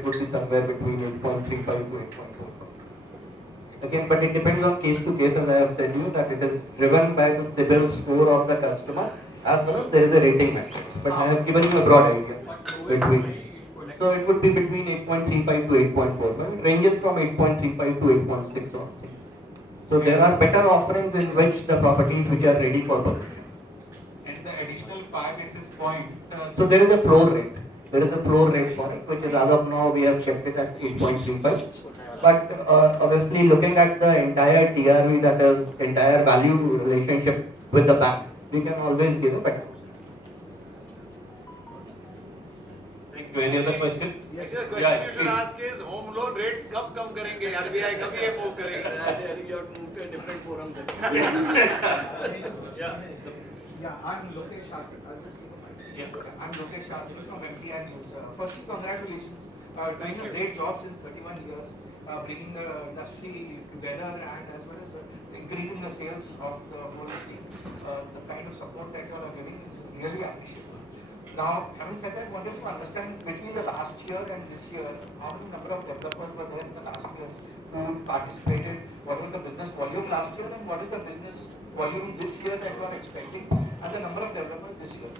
it would be somewhere between 8.35 to 8.45. Again, but it depends on case to case, as I have said you, that it is driven by the CIBIL score of the customer, as well as there is a rating matrix. But I have given you a broad idea between. So it would be between 8.35 to 8.45. It ranges from 8.35 to 8.6 also. So there are better offerings in which the properties which are ready for purchase. And the additional 5 basis point. So there is a floor rate. There is a floor rate for it, which is as of now we have kept it at 8.35. But obviously looking at the entire TRV, that is entire value relationship with the bank, we can always give a better. Thank you. Any other question? Yes, the question you should ask is home loan rates कब कम करेंगे? RBI कब ये move करेगा? You have to move to a different forum then. Yeah, I'm Lokesh Shastri. I'll just give a mic. Yes. I'm Lokesh Shastri from MTI News. Firstly, congratulations. Doing a great job since 31 years, bringing the industry together and as well as increasing the sales of the whole thing. The kind of support that you all are giving is really appreciable. Now, having said that, I wanted to understand between the last year and this year, how many number of developers were there in the last years who participated? What was the business volume last year and what is the business volume this year that you are expecting, and the number of developers this year?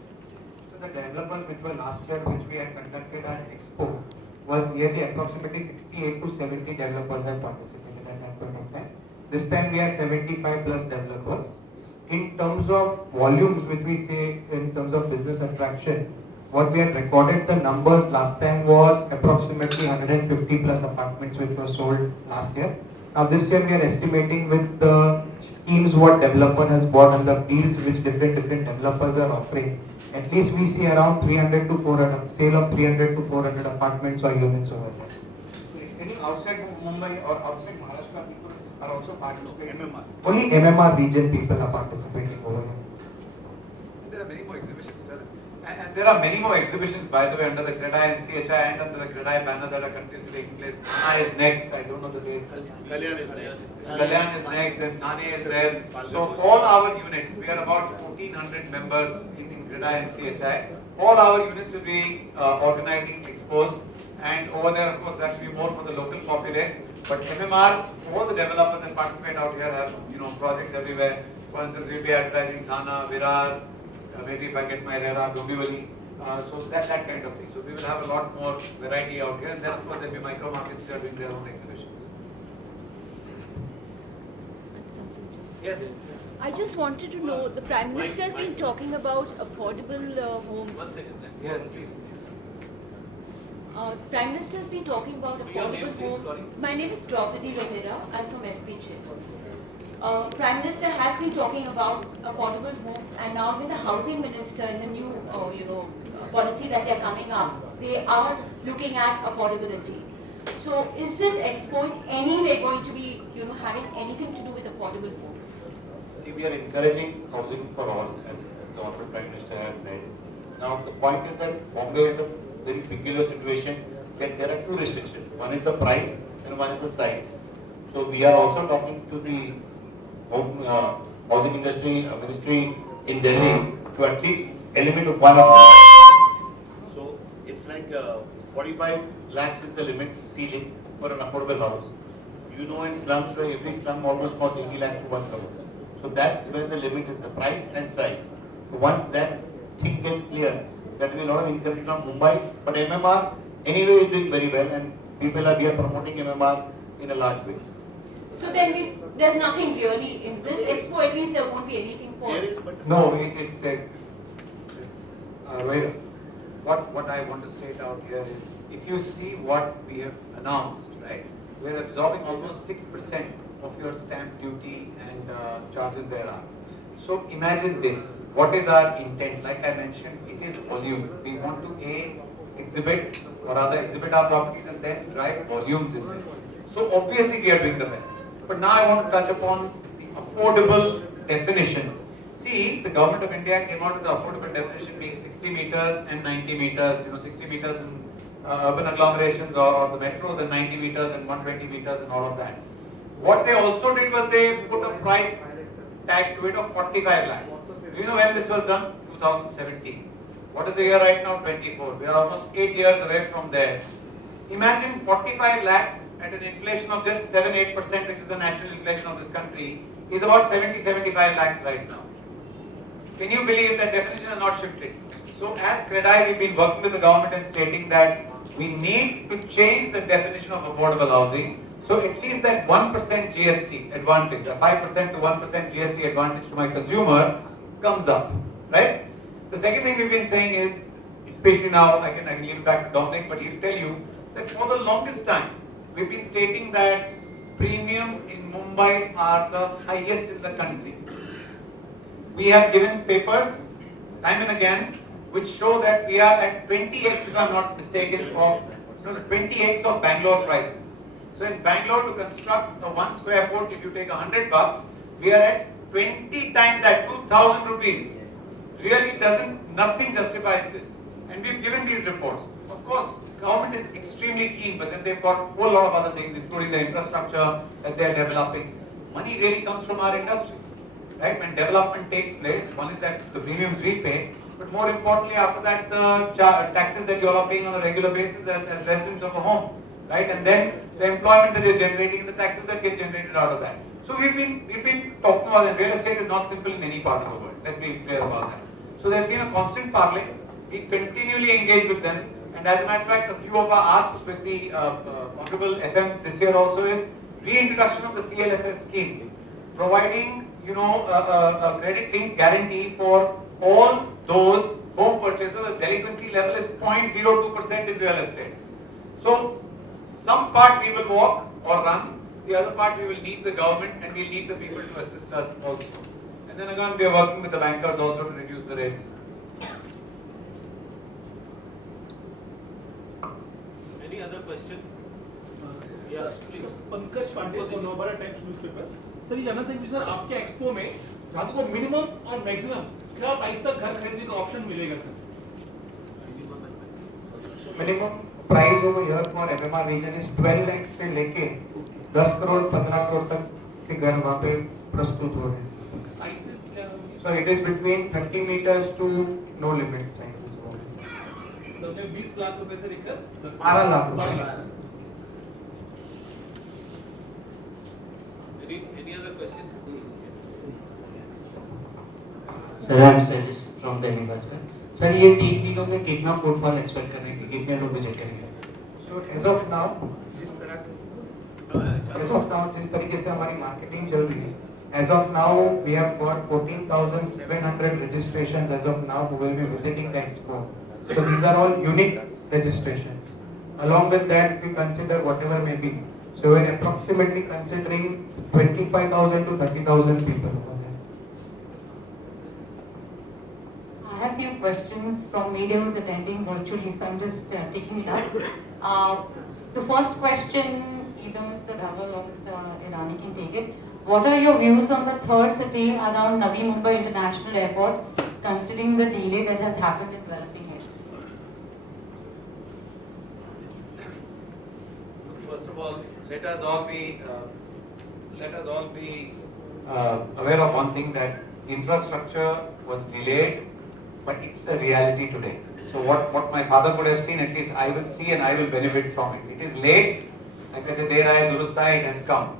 So the developers which were last year, which we had conducted at Expo, was nearly approximately 68 to 70 developers have participated at that point of time. This time we have 75 plus developers. In terms of volumes, which we say in terms of business attraction, what we had recorded the numbers last time was approximately 150 plus apartments which were sold last year. Now this year we are estimating with the schemes what developer has bought and the deals which different developers are offering, at least we see around 300 to 400, sale of 300 to 400 apartments or units over there. Any outside Mumbai or outside Maharashtra people are also participating? MMR. Only MMR region people are participating over here. There are many more exhibitions, sir. And there are many more exhibitions, by the way, under the CREDAI-MCHI and under the CREDAI banner that are continuously taking place. Thane is next. I don't know the dates. Kalyan is next. Kalyan is next, and Thane is there. So all our units, we are about 1,400 members in CREDAI-MCHI. All our units will be organizing expos, and over there, of course, that will be more for the local populace. But MMR, all the developers that participate out here have projects everywhere. For instance, we'll be advertising Thana, Virar, maybe if I get my RERA, Dombivali. So that kind of thing. So we will have a lot more variety out here, and then of course there will be micro markets that are doing their own exhibitions. Yes. I just wanted to know, the Prime Minister has been talking about affordable homes. Yes, please. Prime Minister has been talking about affordable homes. My name is Draupadi Rohira. I'm from FPJ. Prime Minister has been talking about affordable homes, and now with the Housing Minister in the new, policy that they're coming up, they are looking at affordability. So, is this Expo in any way going to be, having anything to do with affordable homes? See, we are encouraging housing for all, as the Honorable Prime Minister has said. Now, the point is that Bombay is a very peculiar situation where there are two restrictions. One is the price and one is the size. So, we are also talking to the housing industry ministry in Delhi to at least eliminate one of them. So, it's like 45 lakhs is the limit ceiling for an affordable house. In slums where every slum almost costs 80 lakhs to 1 crore. So that's where the limit is, the price and size. So once that thing gets clear, that will be a lot of encouragement from Mumbai. But MMR anyway is doing very well, and we are promoting MMR in a large way. So then there's nothing really in this Expo, at least there won't be anything for... There is, but... No, What I want to state out here is, if you see what we have announced, right, we're absorbing almost 6% of your stamp duty and charges there are. So imagine this, what is our intent? Like I mentioned, it is volume. We want to exhibit our properties and then drive volumes in there. So obviously we are doing the best. But now I want to touch upon the affordable definition. See, the government of India came out with the affordable definition being 60 meters and 90 meters, 60 meters in urban agglomerations or the metros, and 90 meters and 120 meters and all of that. What they also did was they put a price tag to it of 45 lakhs. Do you know when this was done? 2017. What is the year right now? 24. We are almost 8 years away from there. Imagine 45 lakhs at an inflation of just 7-8%, which is the national inflation of this country, is about 70-75 lakhs right now. Can you believe that definition has not shifted? So as CREDAI, we've been working with the government and stating that we need to change the definition of affordable housing. So at least that 1% GST advantage, the 5% to 1% GST advantage to my consumer comes up, right? The second thing we've been saying is, especially now, I can leave it back to Dominic, but he'll tell you that for the longest time, we've been stating that premiums in Mumbai are the highest in the country. We have given papers time and again which show that we are at 20x, if I'm not mistaken, of 20x of Bangalore prices. So in Bangalore, to construct a 1 square foot, if you take $100, we are at 20 times that, 2,000 rupees. Really nothing justifies this. And we've given these reports. Of course, government is extremely keen, but then they've got a whole lot of other things, including the infrastructure that they're developing. Money really comes from our industry, right? When development takes place, one is that the premiums we pay, but more importantly, after that, the taxes that you all are paying on a regular basis as residents of a home, right? And then the employment that you're generating, the taxes that get generated out of that. So we've been talking about that real estate is not simple in any part of the world. Let's be clear about that. So there's been a constant parley. We continually engage with them, and as a matter of fact, a few of our asks with the Honorable FM this year also is reintroduction of the CLSS scheme, providing a credit-linked guarantee for all those home purchases. The delinquency level is 0.02% in real estate. So some part we will walk or run, the other part we will need the government and we'll need the people to assist us also. And then again, we are working with the bankers also to reduce the rates. Any other question? Yeah, please. Pankaj Pandey for Navbharat Times newspaper. Sir ये जानना था कि sir आपके expo में रातों को minimum और maximum क्या प्राइस तक घर खरीदने का ऑप्शन मिलेगा sir? So minimum price over here for MMR region is 12 lakhs से लेके 10 करोड़ 15 करोड़ तक के घर वहाँ पे प्रस्तुत हो रहे हैं. Sizes क्या होंगे? So it is between 30 meters to no limit sizes. तो 20 लाख रुपए से लेकर 12 लाख रुपए. Any other questions? Sir, I'm Sajis from the Navi. Sir, ये 3 दिनों में कितना फुटफॉल एक्सपेक्ट करें कि कितने लोग विजिट करेंगे? So as of now, जिस तरीके से हमारी मार्केटिंग चल रही है, as of now we have got 14,700 registrations as of now who will be visiting the expo. So these are all unique registrations. Along with that, we consider whatever may be. So we're approximately considering 25,000 to 30,000 people over there. I have few questions from media who's attending virtually, so I'm just taking it up. The first question, either Mr. Dhaval or Mr. Irani can take it. What are your views on the third city around Navi Mumbai International Airport, considering the delay that has happened in developing it? First of all, let us all be aware of one thing, that infrastructure was delayed, but it's a reality today. So what my father could have seen, at least I will see and I will benefit from it. It is late, like I said, Der aaye durust aaye, it has come.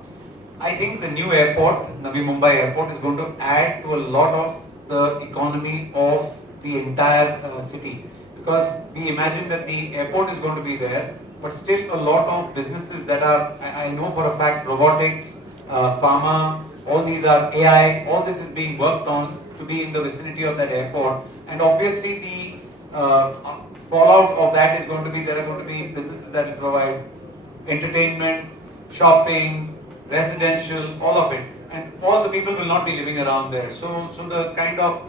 I think the new airport, Navi Mumbai airport, is going to add to a lot of the economy of the entire city, because we imagine that the airport is going to be there, but still a lot of businesses that are, I know for a fact, robotics, pharma, all these are AI, all this is being worked on to be in the vicinity of that airport. And obviously the fallout of that is going to be, there are going to be businesses that will provide entertainment, shopping, residential, all of it. And all the people will not be living around there. So the kind of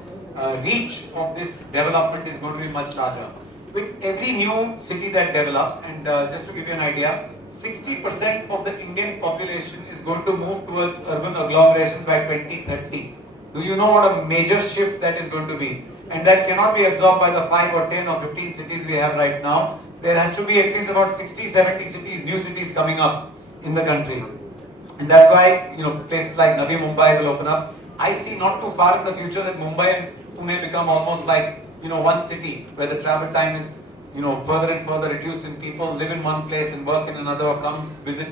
reach of this development is going to be much larger. With every new city that develops, and just to give you an idea, 60% of the Indian population is going to move towards urban agglomerations by 2030. Do you know what a major shift that is going to be? And that cannot be absorbed by the 5 or 10 or 15 cities we have right now. There has to be at least about 60, 70 cities, new cities coming up in the country. And that's why, places like Navi Mumbai will open up. I see not too far in the future that Mumbai and Pune become almost like, one city where the travel time is further and further reduced in people live in one place and work in another or come visit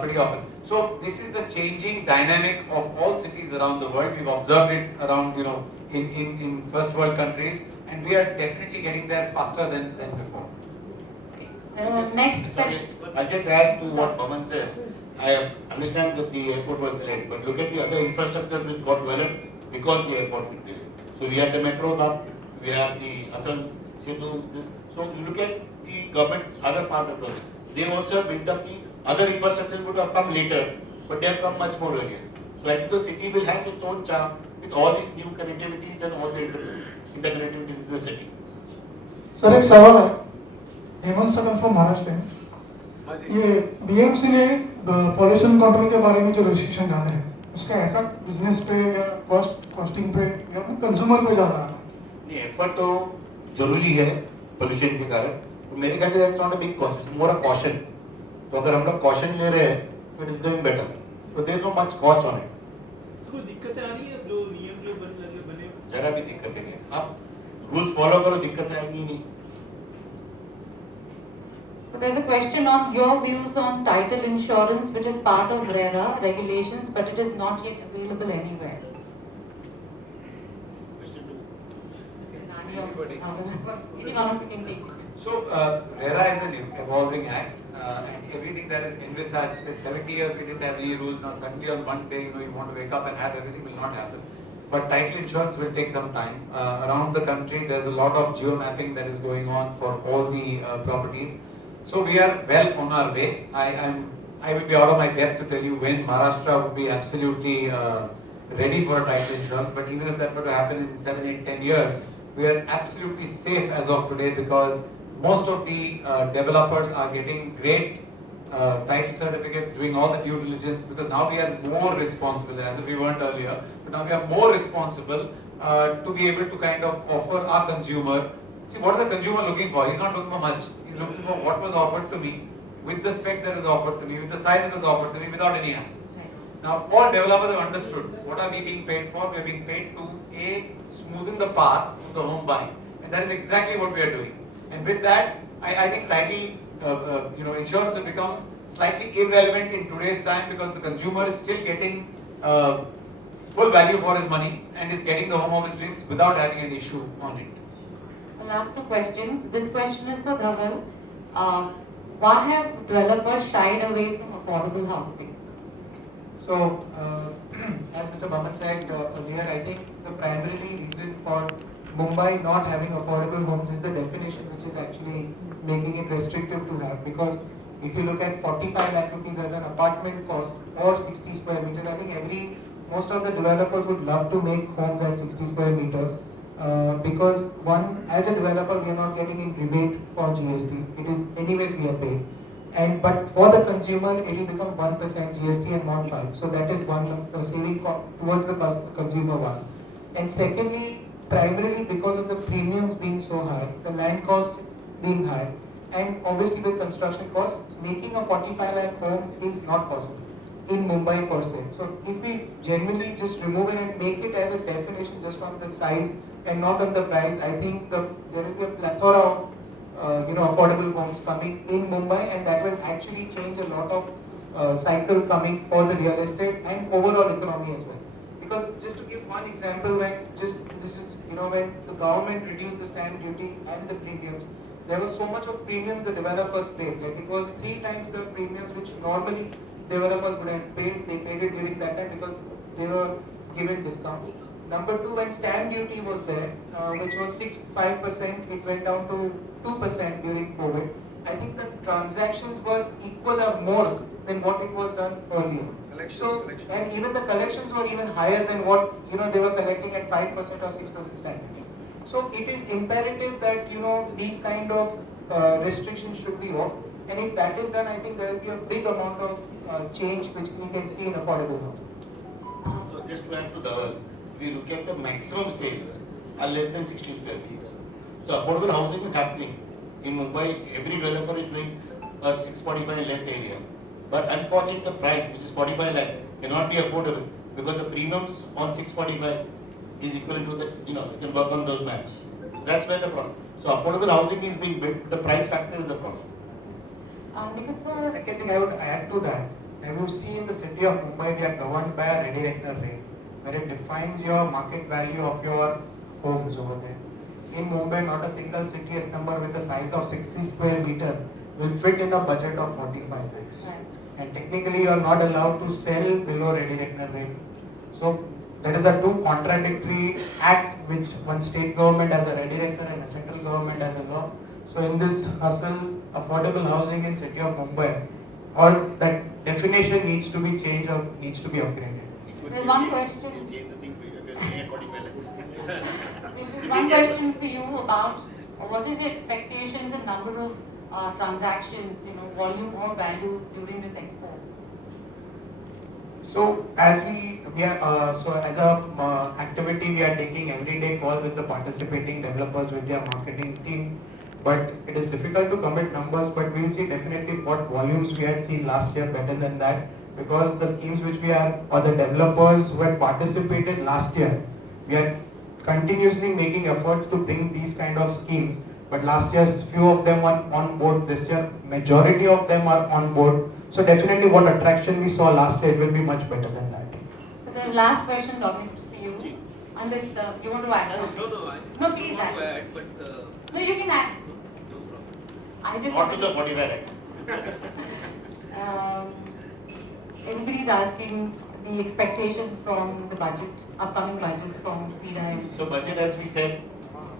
pretty often. So this is the changing dynamic of all cities around the world. We've observed it around, in first world countries, and we are definitely getting there faster than before. Next question. I'll just add to what Baman says. I understand that the airport was delayed, but look at the other infrastructure which got developed because the airport was delayed. So we have the metro now, we have the Atal Setu, this. So you look at the government's other part of the project. They also have built up the other infrastructure would have come later, but they have come much more earlier. So I think the city will have its own charm with all these new connectivities and all the interconnectivities in the city. Sir एक सवाल है हेमंत सकल from Maharashtra में ये BMC ने pollution control के बारे में जो रिस्ट्रिक्शन डाले हैं उसका इफेक्ट बिजनेस पे या कॉस्टिंग पे या कंज्यूमर पे ज़्यादा आ रहा है नहीं एफर्ट तो जरूरी है पोल्यूशन के कारण तो मेरे ख्याल से that's not a big cost it's more a caution तो अगर हम लोग कॉशन ले रहे हैं तो इट इज गोइंग बेटर तो there is no much cost on it कोई दिक्कतें आ रही है जो नियम जो बने जरा भी दिक्कतें नहीं आप रूल्स फॉलो करो दिक्कतें आएंगी नहीं. So there's a question on your views on title insurance, which is part of RERA regulations, but it is not yet available anywhere. Anyone of you can take it. So RERA is an evolving act, and everything that is envisaged, say 70 years we didn't have any rules, now suddenly on one day you want to wake up and have everything, will not happen. But title insurance will take some time. Around the country there's a lot of geo-mapping that is going on for all the properties. So we are well on our way. I will be out of my depth to tell you when Maharashtra would be absolutely ready for title insurance, but even if that were to happen in 7, 8, 10 years, we are absolutely safe as of today because most of the developers are getting great title certificates, doing all the due diligence, because now we are more responsible, as if we weren't earlier, but now we are more responsible to be able to kind of offer our consumer. See, what is the consumer looking for? He's not looking for much. He's looking for what was offered to me, with the specs that was offered to me, with the size that was offered to me, without any hassles. Now, all developers have understood what are we being paid for. We are being paid to smoothen the path to the home buy, and that is exactly what we are doing. And with that, I think title, insurance will become slightly irrelevant in today's time because the consumer is still getting full value for his money and is getting the home of his dreams without having an issue on it. The last two questions. This question is for Dhaval. Why have developers shied away from affordable housing? So, as Mr. Baman said earlier, I think the primary reason for Mumbai not having affordable homes is the definition which is actually making it restrictive to have, because if you look at 45 lakh rupees as an apartment cost or 60 square meters, I think most of the developers would love to make homes at 60 square meters because one, as a developer, we are not getting in rebate for GST. It is anyways we are paid. But for the consumer, it will become 1% GST and not 5. So that is one saving towards the consumer one. And secondly, primarily because of the premiums being so high, the land cost being high, and obviously with construction cost, making a 45 lakh home is not possible in Mumbai per se. So if we genuinely just remove it and make it as a definition just on the size and not on the price, I think there will be a plethora of affordable homes coming in Mumbai, and that will actually change a lot of cycle coming for the real estate and overall economy as well. Because just to give one example, when the government reduced the stamp duty and the premiums, there was so much of premiums the developers paid. Like it was 3 times the premiums which normally developers would have paid. They paid it during that time because they were given discounts. Number 2, when stamp duty was there, which was 5%, it went down to 2% during COVID. I think the transactions were equal or more than what it was done earlier. And even the collections were even higher than what they were collecting at 5% or 6% stamp duty. So it is imperative that these kind of restrictions should be off. And if that is done, I think there will be a big amount of change which we can see in affordable housing. So just to add to Dhaval, if we look at the maximum sales are less than 60 square meters. So affordable housing is happening. In Mumbai, every developer is doing a 645 less area. But unfortunately, the price, which is 45 lakh, cannot be affordable because the premiums on 645 is equivalent to that, you can work on those maps. That's where the problem. So affordable housing is being built, the price factor is the problem. Second thing I would add to that, have you seen in the city of Mumbai, we are governed by a ready reckoner rate, where it defines your market value of your homes over there. In Mumbai, not a single CTS number with a size of 60 square meter will fit in a budget of 45 lakhs. Right. And technically, you are not allowed to sell below ready reckoner rate. So there is a two contradictory act which one state government has a ready reckoner and a central government has a law. So in this hustle, affordable housing in city of Mumbai, or that definition needs to be changed or needs to be upgraded. There's one question. We'll change the thing for you. If you're saying 45 lakhs. There's one question for you about what is your expectations and number of transactions, volume or value during this expo? So as we are as a activity, we are taking everyday call with the participating developers with their marketing team. But it is difficult to commit numbers, but we'll see definitely what volumes we had seen last year better than that, because the schemes which we are, or the developers who had participated last year, we are continuously making efforts to bring these kind of schemes. But last year, few of them were on board. This year, majority of them are on board. So definitely what attraction we saw last year, it will be much better than that. So the last question, Dominic, for you. Unless you want to add something. No, please add. No, you can add. I just Not to the 45 lakhs. Everybody's asking the expectations from the budget, upcoming budget from CREDAI. So budget, as we said,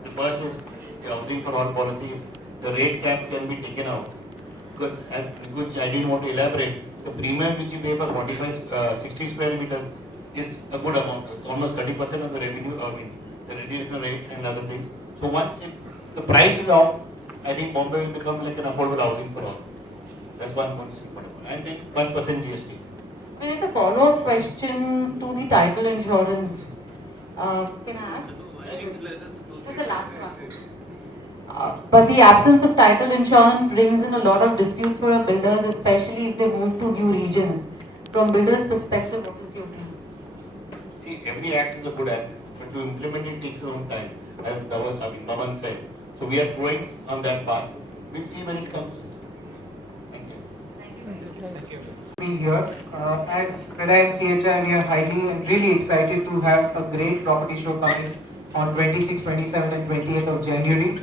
the first is the housing for all policy. If the rate cap can be taken out, because which I didn't want to elaborate, the premium which you pay for 60 square meter is a good amount. It's almost 30% of the revenue, the revenue rate and other things. So once the price is off, I think Bombay will become like an affordable housing for all. That's one point. And then 1% GST. There is a follow-up question to the title insurance. Can I ask? This is the last one. But the absence of title insurance brings in a lot of disputes for our builders, especially if they move to new regions. From builders' perspective, what is your view? See, every act is a good act, but to implement it takes a long time, as Navan said. So we are going on that path. We'll see when it comes. Thank you. Thank you. Be here. As CREDAI-MCHI, we are highly and really excited to have a great property show coming on 26, 27 and 28th of January.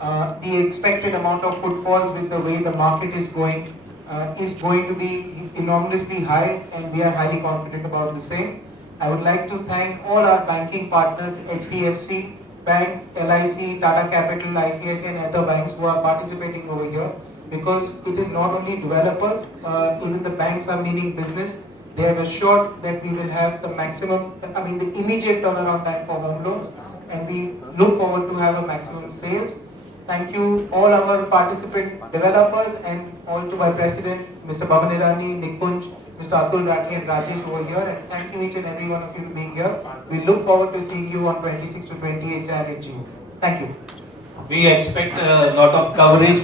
The expected amount of footfalls with the way the market is going to be enormously high, and we are highly confident about the same. I would like to thank all our banking partners, HDFC, Bank, LIC, Tata Capital, ICICI and other banks who are participating over here, because it is not only developers, even the banks are meaning business. They have assured that we will have the maximum, the immediate turnaround time for home loans, and we look forward to have a maximum sales. Thank you all our participant developers and all to my president, Mr. Bhavan Irani, Nikunj, Mr. Atul Rathi and Rajesh over here, and thank you each and every one of you for being here. We look forward to seeing you on 26 to 28 January. Thank you. We expect a lot of coverage